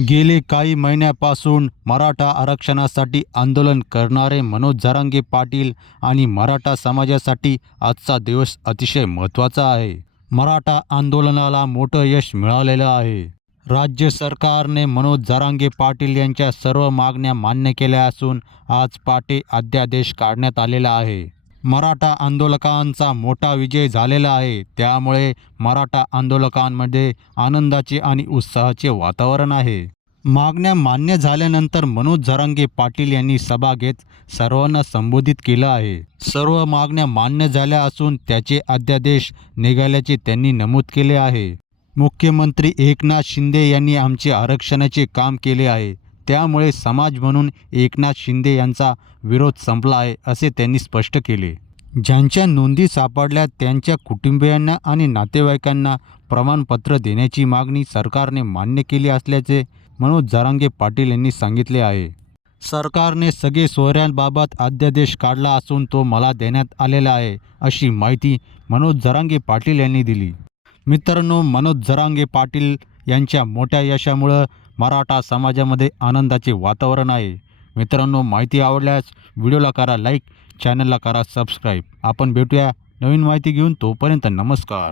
गेले काही महिन्यापासून मराठा आरक्षणासाठी आंदोलन करणारे मनोज जरांगे पाटील आणि मराठा समाजासाठी आजचा दिवस अतिशय महत्त्वाचा आहे. मराठा आंदोलनाला मोठं यश मिळालेलं आहे. राज्य सरकारने मनोज जरांगे पाटील यांच्या सर्व मागण्या मान्य केल्या असून आज पाटे अध्यादेश काढण्यात आलेला आहे. मराठा आंदोलकांचा मोठा विजय झालेला आहे. त्यामुळे मराठा आंदोलकांमध्ये आनंदाचे आणि उत्साहाचे वातावरण आहे. मागण्या मान्य झाल्यानंतर मनोज झरांगे पाटील यांनी सभा घेत सर्वांना संबोधित केलं आहे. सर्व मागण्या मान्य झाल्या असून त्याचे अध्यादेश निघाल्याचे त्यांनी नमूद केले आहे. मुख्यमंत्री एकनाथ शिंदे यांनी आमचे आरक्षणाचे काम केले आहे. त्यामुळे समाज म्हणून एकनाथ शिंदे यांचा विरोध संपला आहे असे त्यांनी स्पष्ट केले. ज्यांच्या नोंदी सापडल्या त्यांच्या कुटुंबियांना आणि नातेवाईकांना प्रमाणपत्र देण्याची मागणी सरकारने मान्य केली असल्याचे मनोज जरांगे पाटील यांनी सांगितले आहे. सरकारने सगळे सोयऱ्यांबाबत अध्यादेश काढला असून तो मला देण्यात आलेला आहे अशी माहिती मनोज जरांगे पाटील यांनी दिली. मित्रांनो मनोज जरांगे पाटील यांच्या मोठ्या यशामुळं मराठा समाजामध्ये आनंदाचे वातावरण आहे. मित्रांनो माहिती आवडल्यास व्हिडिओला करा लाईक चॅनलला करा सबस्क्राईब. आपण भेटूया नवीन माहिती घेऊन तोपर्यंत नमस्कार.